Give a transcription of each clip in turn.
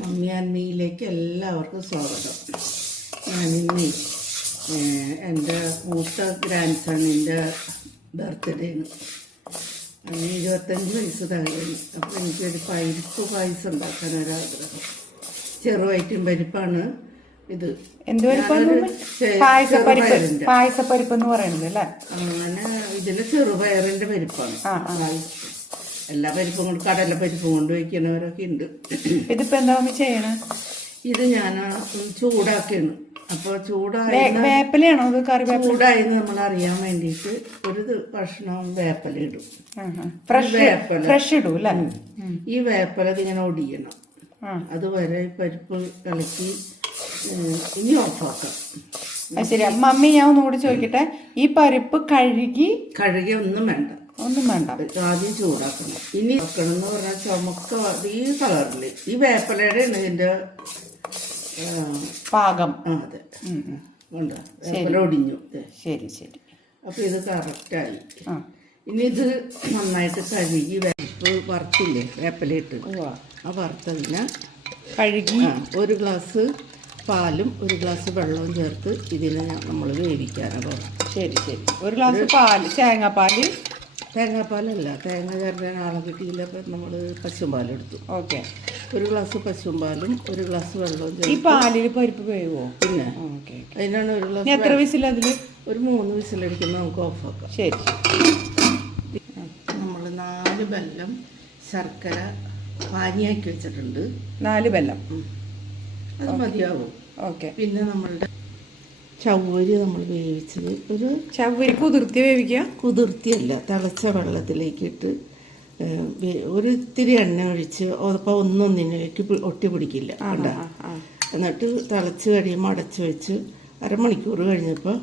Mummy അന്നയിലേക്ക് എല്ലാവർക്കും സ്വാഗതം. ഞാനിന്ന് എൻ്റെ മൂത്ത ഗ്രാൻഡ് സണ്ണിൻ്റെ ബർത്ത്ഡേയാണ്. അതിന് 25 വയസ്സ് തികഞ്ഞു. അപ്പോൾ എനിക്കൊരു പരിപ്പ് പായസം ഉണ്ടാക്കാനൊരാഗ്രഹം. ചെറുവയറ്റും പരിപ്പാണ് ഇത്. പായസപ്പരിപ്പ് എന്ന് പറയുന്നത് അല്ലേ? അങ്ങനെ ഇതിൽ ചെറുപയറിൻ്റെ പരിപ്പാണ്. എല്ലാ പരിപ്പും കൊണ്ട് കടലപ്പരിപ്പും കൊണ്ട് വയ്ക്കുന്നവരൊക്കെ ഉണ്ട്. ഇതിപ്പോ എന്താ ചെയ്യണേ? ഇത് ഞാൻ ചൂടാക്കിയാണ്. അപ്പോൾ ചൂടായി വേപ്പിലയാണോ ഇത്? ചൂടായെന്ന് നമ്മൾ അറിയാൻ വേണ്ടിയിട്ട് ഒരു കഷ്ണം വേപ്പില ഇടും. ഫ്രഷ് ഇടും അല്ലേ? ഈ വേപ്പില ഇതിങ്ങനെ ഒടിയണം. അതുവരെ പരിപ്പ് കളക്കി ഇനി ഓഫാക്കാം. ശരി മമ്മി, ഞാൻ ഒന്നുകൂടി ചോദിക്കട്ടെ, ഈ പരിപ്പ് കഴുകി ഒന്നും വേണ്ട, ആദ്യം ചൂടാക്കണം. ഇനി വെക്കണം എന്ന് പറഞ്ഞാൽ ചുമക്ക ഈ കളറില് ഈ വേപ്പിലയുടെ ആണ് ഇതിന്റെ പാകം. അതെ, ഉണ്ടോ? വേപ്പില ഒടിഞ്ഞു. ശരി ശരി. അപ്പൊ ഇത് കറക്റ്റായി. ഇനി ഇത് നന്നായിട്ട് കഴുകി വേപ്പ് വറുത്തില്ലേ വേപ്പിലയിട്ട്, ആ വറുത്തതിനെ കഴുകി ഒരു ഗ്ലാസ് പാലും ഒരു ഗ്ലാസ് വെള്ളവും ചേർത്ത് ഇതിനെ നമ്മൾ വേവിക്കാനാണ്. ശരി ശരി. ഒരു ഗ്ലാസ് പാല്, തേങ്ങാപ്പാലല്ല, തേങ്ങ ചേർക്കാൻ ആളെ കിട്ടിയില്ല. അപ്പം നമ്മൾ പശുമ്പാലെടുത്തു. ഓക്കെ. ഒരു ഗ്ലാസ് പശുമ്പാലും ഒരു ഗ്ലാസ് വെള്ളവും ചേർത്ത്. ഈ പാലിൽ പരിപ്പ് വേവോ? പിന്നെ അതിനാണ് ഒരു ഗ്ലാസ്. എത്ര വിസിൽ? അതിൽ ഒരു 3 വിസിലടിക്കുമ്പോൾ നമുക്ക് ഓഫാക്കാം. ശരി. നമ്മൾ 4 ബെല്ലം ശർക്കര പാനിയാക്കി വെച്ചിട്ടുണ്ട്. 4 ബെല്ലം അത് മതിയാവും. ഓക്കെ. പിന്നെ നമ്മളുടെ ചവ്വരി നമ്മൾ വേവിച്ചത്, ഒരു ചവ്വരി കുതിർത്തി വേവിക്കുക? കുതിർത്തിയല്ല, തിളച്ച വെള്ളത്തിലേക്ക് ഇട്ട് ഒരു ഇത്തിരി എണ്ണ ഒഴിച്ച് അപ്പോൾ ഒന്നൊന്നിനേക്ക് ഒട്ടി പിടിക്കില്ല. എന്നിട്ട് തിളച്ച് കഴിയുമ്പോൾ അടച്ച് വെച്ച് അരമണിക്കൂർ കഴിഞ്ഞപ്പോൾ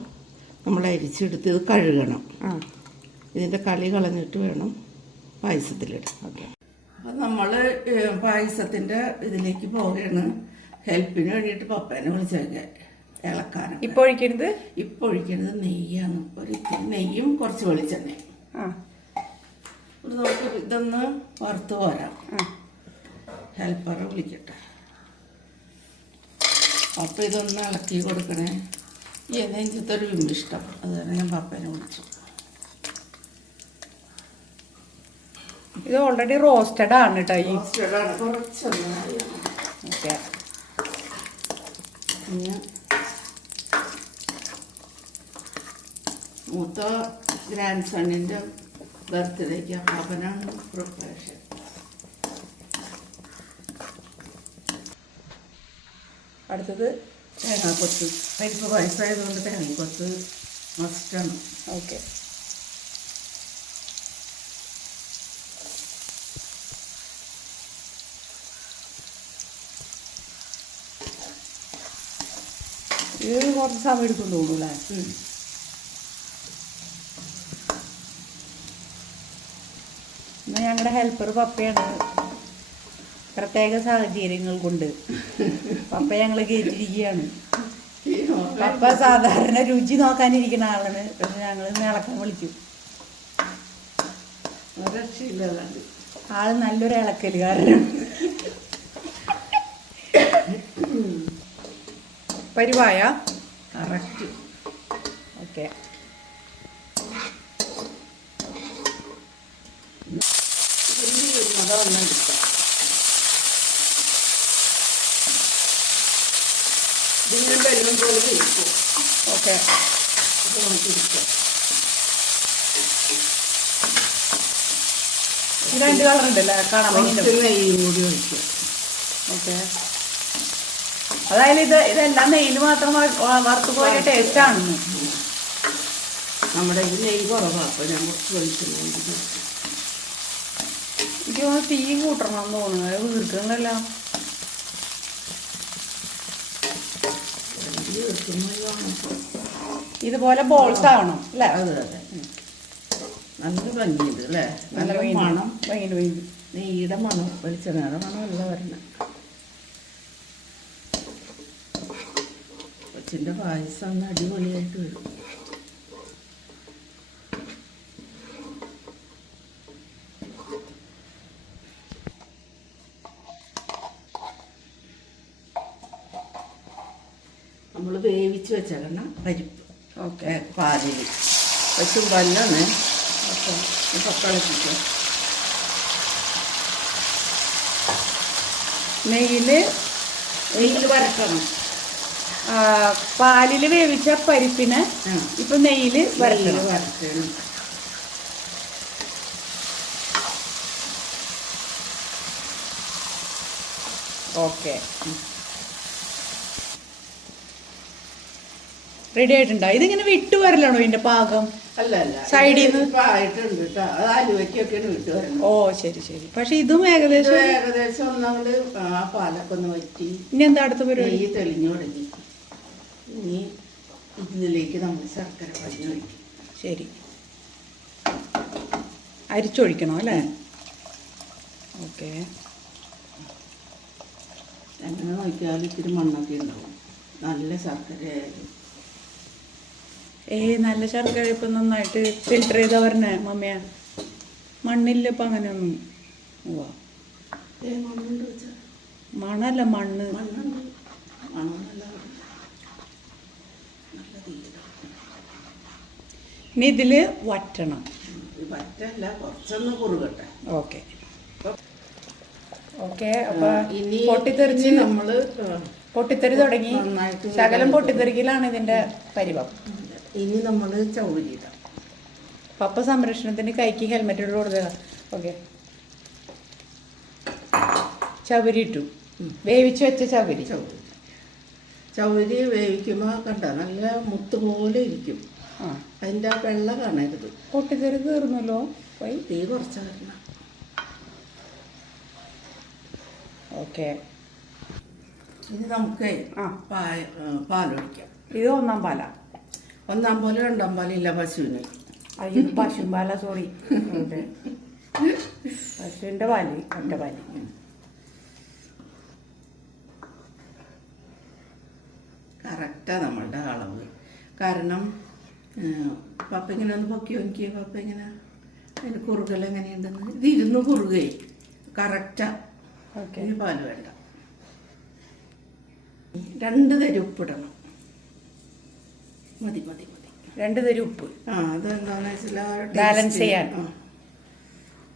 നമ്മൾ അരിച്ചെടുത്ത് ഇത് കഴുകണം. ഇതിൻ്റെ കളി കളഞ്ഞിട്ട് വേണം പായസത്തിലിടാം. ഓക്കെ. അത് നമ്മൾ പായസത്തിൻ്റെ ഇതിലേക്ക് പോവുകയാണ്. ഹെൽപ്പിന് വേണ്ടിയിട്ട് പപ്പേനെ വിളിച്ചേക്കാൻ ഇളക്കാനാണ്. ഇപ്പോൾ ഒഴിക്കണത് നെയ്യാണ്. ഒരു ഇത്തിരി നെയ്യും കുറച്ച് വെളിച്ചെണ്ണയും. നമുക്ക് ഇതൊന്ന് വറുത്ത് പോരാം. ഹെൽപ്പറെ വിളിക്കട്ടെ. അപ്പം ഇതൊന്ന് ഇളക്കി കൊടുക്കണേ. ഈ എന്നെഞ്ചത്തൊരു ഇഷ്ടം, അതുതന്നെ ഞാൻ പപ്പേനെ വിളിച്ചു. ഇത് ഓൾറെഡി റോസ്റ്റഡ് ആണ് കേട്ടോ. റോസ്റ്റഡാണ്. കുറച്ചൊന്ന് ഓക്കെ. പിന്നെ മൂത്ത ഗ്രാൻഡ് സണ്ണിൻ്റെ ബർത്ത്ഡേക്ക് അവനാണ് പ്രിപ്പറേഷൻ. അടുത്തത് തേങ്ങാക്കൊത്ത്. പരിപ്പ് പായസമായതുകൊണ്ട് തേങ്ങാക്കൊത്ത് മസ്റ്റാണ്. ഓക്കെ. ഇത് കുറച്ച് സമയം എടുക്കും തോന്നുന്നു അല്ലേ? ഇന്ന് ഞങ്ങളുടെ ഹെൽപ്പർ പപ്പയാണ്. പ്രത്യേക സാഹചര്യങ്ങൾ കൊണ്ട് പപ്പ ഞങ്ങൾ കയറ്റിരിക്കുകയാണ്. പപ്പ സാധാരണ രുചി നോക്കാനിരിക്കുന്ന ആളാണ്. പക്ഷെ ഞങ്ങൾ ഇളക്കാൻ വിളിക്കും. ആള് നല്ലൊരു ഇളക്കലുകാരനാണ്. പരിവായ കറക്റ്റ്. ഓക്കെ. ഇതിങ്ങനെ വെള്ളം പോലെ കഴിക്കും. ഓക്കെ. ഈ 2 കളർ ഉണ്ടല്ലേ കാണാൻ? നെയ്യും കൂടി ഒഴിക്കും. ഓക്കെ. അതായത് ഇതെല്ലാം നെയ്യിൽ മാത്രം വറുത്ത് പോയ ടേസ്റ്റ് ആണെന്ന്. നമ്മുടെ ഈ നെയ്യ് കുറവാണ്. അപ്പോൾ ഞാൻ കുറച്ച് വെളിച്ചെണ്ണ. എനിക്ക് തീ കൂട്ടണം എന്ന് തോന്നുന്നു. വീർക്കണ്ടല്ലോ. ഇതുപോലെ ബോൾസ് ആവണം അല്ലേ? അതെ അതെ. നല്ല ഭംഗിയുണ്ട് അല്ലേ? നല്ല മണം. നെയ്യുടെ മണം, വെളിച്ചെണ്ണയുടെ മണം എല്ലാം വരണം. കൊച്ചിൻ്റെ പായസം ഒന്ന് അടിപൊളിയായിട്ട് വരും. നമ്മൾ വേവിച്ച് വെച്ചേക്കണ പരിപ്പ് ഓക്കെ പാലിൽ പശുമ്പാലിലാണ്. ഓക്കെ പക്കളിപ്പിക്കുക. നെയ്യിൽ വരട്ടണം. പാലിൽ വേവിച്ച പരിപ്പിനെ ഇപ്പൊ നെയ്യിൽ വരട്ടണം. ഓക്കെ റെഡി ആയിട്ടുണ്ടോ? ഇതിങ്ങനെ വിട്ടു വരലാണോ ഇതിന്റെ പാകം? അല്ല അല്ല, സൈഡിൽ നിന്ന് ആയിട്ടുണ്ട് കേട്ടോ. അത് ആലുവയ്ക്കൊക്കെയാണ് വിട്ടു വരണം. ഓ ശരി ശരി. പക്ഷെ ഇതും ഏകദേശം ഒന്നാമത് ആ പാലൊക്കെ ഒന്ന് വറ്റി. ഇനി എന്താ അടുത്ത പരിപാടി? നെയ്യ് തെളിഞ്ഞു തുടങ്ങി. ഇനി ഇതിലേക്ക് നമ്മൾ ശർക്കര പാനി ഒഴിക്കും. ശരി, അരിച്ചൊഴിക്കണോ അല്ലേ? ഓക്കെ. എങ്ങനെ നോക്കിയാലും ഇത്തിരി മണ്ണൊക്കെ ഉണ്ടാവും. നല്ല ശർക്കര ആയാലും. നല്ല ശർക്കര ഇപ്പം നന്നായിട്ട് ഫിൽറ്റർ ചെയ്താ പറഞ്ഞേ മമ്മിയ. മണ്ണില്ല ഇപ്പം അങ്ങനെയൊന്നും. മണ്ണുണ്ട് വെച്ചാൽ മണല്ല മണ്ണ്. മണ്ണുണ്ട്. മണ്ണല്ല നല്ല തീര. ഇനി ഇതില് വറ്റണം. വറ്റല്ല, കുറച്ചൊന്ന് കുറുകട്ടെ. Okay okay. അപ്പൊ ഇനി പൊട്ടിത്തെറിച്ച് നമ്മള് പൊട്ടിത്തെറി തുടങ്ങി. ശകലം പൊട്ടിത്തെറിക്കലാണ് ഇതിന്റെ പരിവം. ഇനി നമ്മൾ ചൗരിയിടാം. പപ്പ സംരക്ഷണത്തിന് കൈക്ക് ഹെൽമെറ്റ് ഇട്ട് കൊടുക്കുക. ഓക്കെ. ചവരി ഇട്ടു. വേവിച്ച് വെച്ച ചവരി. ചൗരി വേവിക്കുമ്പോൾ കണ്ട നല്ല മുത്ത് പോലെ ഇരിക്കും. അതിൻ്റെ ആ വെള്ള കാണരുത്. പൊട്ടിത്തെറി കയറുന്നല്ലോ. തീ കുറച്ച് വരണം. ഓക്കെ. ഇനി നമുക്ക് പാലൊഴിക്കാം. ഇത് ഒന്നാം പാല. ഒന്നാം പാല് രണ്ടാം പാലില്ല പശുവിന്. അയ്യോ പശുമ്പാല, സോറി. പശുവിൻ്റെ പാല്, ഒറ്റ പാല്. കറക്റ്റാണ് നമ്മളുടെ അളവ്. കാരണം പപ്പ ഇങ്ങനെ ഒന്ന് പൊക്കി നോക്കിയ പപ്പ ഇങ്ങനെ അതിന് കുറുകൽ എങ്ങനെയുണ്ടെന്ന്. ഇത് ഇരുന്ന് കുറുകയെ കറക്റ്റാ. ഓക്കെ. ഇനി പാല് വേണ്ട. 2 തരി ഉപ്പിടണം. മതി മതി മതി. 2 തരി ഉപ്പ്. അതെന്താന്ന് വെച്ചാൽ ബാലൻസ് ചെയ്യാൻ.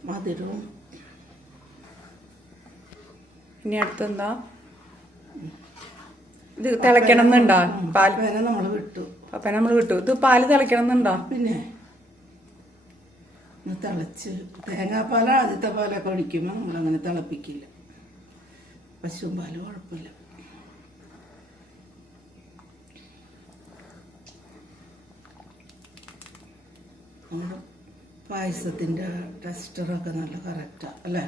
മധുരവും. ഇനി അടുത്തെന്താ? ഇത് തിളയ്ക്കണം എന്നുണ്ടോ? പാൽ നമ്മൾ വിട്ടു. അപ്പം നമ്മൾ വിട്ടു. ഇത് പാല് തിളയ്ക്കണം എന്നുണ്ടോ? പിന്നെ തിളച്ച് തേങ്ങാപ്പാല ആദ്യത്തെ പാലൊക്കെ ഒഴിക്കുമ്പോൾ നമ്മളങ്ങനെ തിളപ്പിക്കില്ല. പശുവും പാല് കുഴപ്പമില്ല. നമ്മുടെ പായസത്തിൻ്റെ ടെക്സ്ചറൊക്കെ നല്ല കറക്റ്റാണ് അല്ലേ?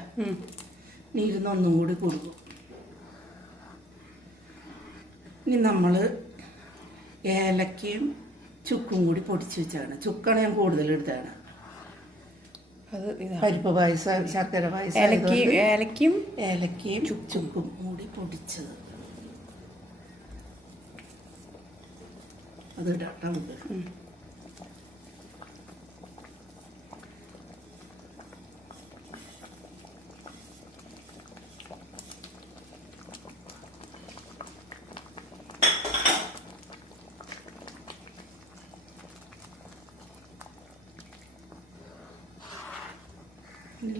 ഇനി ഇരുന്നൊന്നും കൂടി കൊടുക്കും. ഇനി നമ്മൾ ഏലക്കയും ചുക്കും കൂടി പൊടിച്ച് വെച്ചാണ്. ചുക്കാണ് ഞാൻ കൂടുതൽ എടുത്താണ്. അത് പരിപ്പ് പായസം, ശർക്കര പായസം. ഏലക്കയും ചുക്കും കൂടി പൊടിച്ചത് അത് ഇടാം നമുക്ക്.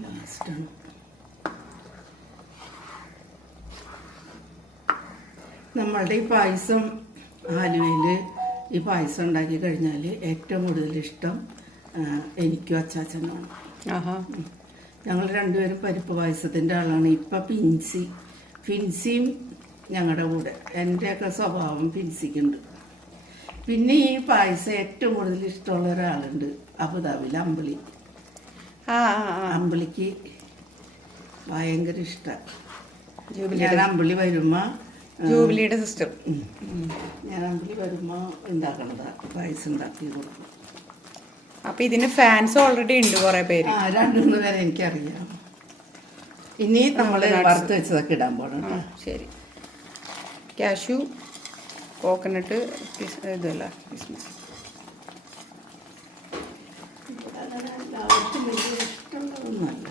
ലാസ്റ്റാണ്. നമ്മളുടെ ഈ പായസം ആലുവയിൽ ഈ പായസം ഉണ്ടാക്കി കഴിഞ്ഞാൽ ഏറ്റവും കൂടുതൽ ഇഷ്ടം എനിക്കും അച്ചാച്ചനാണ്. ഞങ്ങൾ രണ്ടുപേരും പരിപ്പ് പായസത്തിൻ്റെ ആളാണ്. ഇപ്പം ഫിൻസിയും ഞങ്ങളുടെ കൂടെ. എൻ്റെയൊക്കെ സ്വഭാവം ഫിൻസിക്കുണ്ട്. പിന്നെ ഈ പായസം ഏറ്റവും കൂടുതൽ ഇഷ്ടമുള്ള ഒരാളുണ്ട് അബുദാബിയിൽ, അമ്പിളി. അമ്പിളിക്ക് ഭയങ്കര ഇഷ്ടമാണ്. ഞാൻ അമ്പിളി വരുമ്പോൾ ജൂബിലിയുടെ സിസ്റ്റർ. ഞാൻ അമ്പിളി വരുമ്പോൾ ഉണ്ടാക്കണതാ പായസം ഉണ്ടാക്കി കൊടുക്കും. അപ്പം ഇതിന് ഫാൻസ് ഓൾറെഡി ഉണ്ട് കുറേ പേര്. 2-3 പേരെ എനിക്കറിയാം. ഇനി നമ്മൾ വറുത്ത് വെച്ചതൊക്കെ ഇടാൻ പോകണം. ശരി. കാഷ്യൂ, കോക്കനട്ട്, ഇതല്ല കിസ്മിസ്. ഇഷ്ടമുള്ളതൊന്നുമല്ല.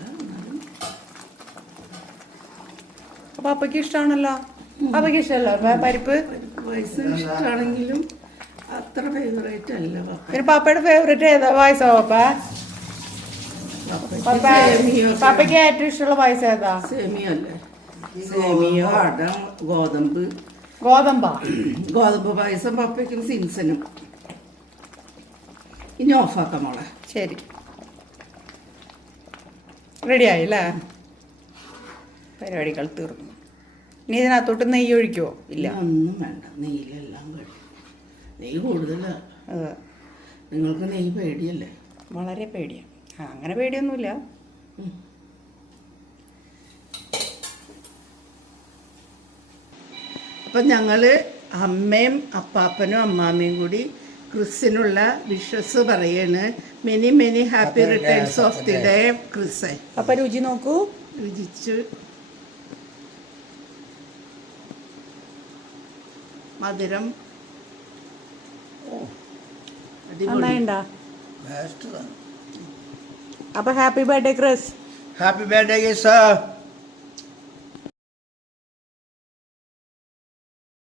അപ്പം അപ്പയ്ക്ക് ഇഷ്ടമാണല്ലോ. പപ്പയ്ക്ക് ഇഷ്ടമല്ലോ പരിപ്പ്? പായസം ഇഷ്ടമാണെങ്കിലും അത്ര ഫേവറേറ്റ് അല്ല പപ്പ. പിന്നെ പപ്പയുടെ ഫേവറേറ്റ് ഏതാ പായസം പപ്പ? പപ്പയ്ക്ക് ഏറ്റവും ഇഷ്ടമുള്ള പായസം ഏതാ? സേമിയോ അല്ലേ? സേമിയോ, അട, ഗോതമ്പ്. ഗോതമ്പ് പായസം പപ്പയ്ക്കും സിൻസനും. ഇനി ഓഫാക്കാം മോളെ. ശരി, റെഡിയായി അല്ലേ? പരിപാടികൾ തീർന്നു. ഇനി ഇതിനകത്തോട്ട് നെയ്യ് ഒഴിക്കുവോ? ഇല്ല, ഒന്നും വേണ്ട. നെയ്യിലെല്ലാം കഴിയും. നെയ്യ് കൂടുതലാണ്. നിങ്ങൾക്ക് നെയ്യ് പേടിയല്ലേ? വളരെ പേടിയാണ്. അങ്ങനെ പേടിയൊന്നുമില്ല. അപ്പം ഞങ്ങൾ അമ്മയും അപ്പാപ്പനും അമ്മാമ്മയും കൂടി ക്രിസിനുള്ള വിഷസ് പറയാണ്. Many many happy returns of the day Chris. അപ്പം രുചി നോക്കൂ. രുചിച്ച് മധുരം നന്നായിണ്ടാ? അപ്പൊ happy birthday Chris. Happy birthday, sir.